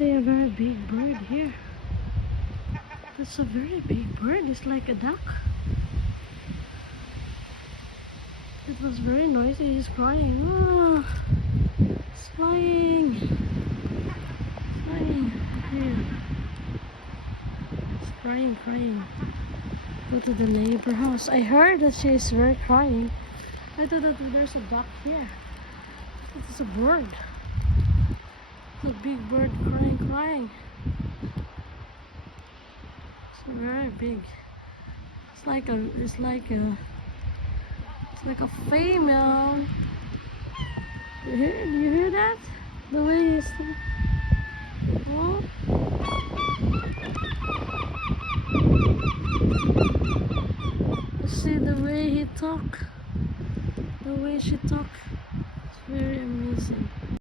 see a very big bird here. That's a very big bird. It's like a duck. It was very noisy. He's crying. Ah, it's flying. It's flying here. It's crying, crying. Go to the neighbor house. I heard that she is very crying. I thought that there's a duck here. It's a bird. It's a big bird crying, crying. It's very big. It's like a female. Do you hear that? The way he's. Oh. You see the way he talk, the way she talk. It's very amazing.